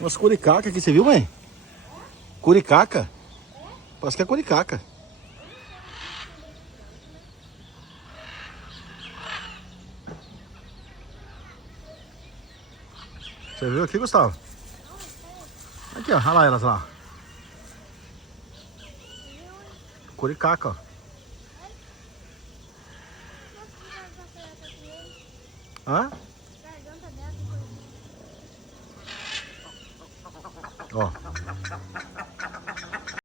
Umas curicaca aqui, você viu, mãe? Curicaca. Parece que é curicaca. Você viu aqui, Gustavo? Aqui, ó. Olha lá elas lá. Curicaca, ó. Hã? Ó.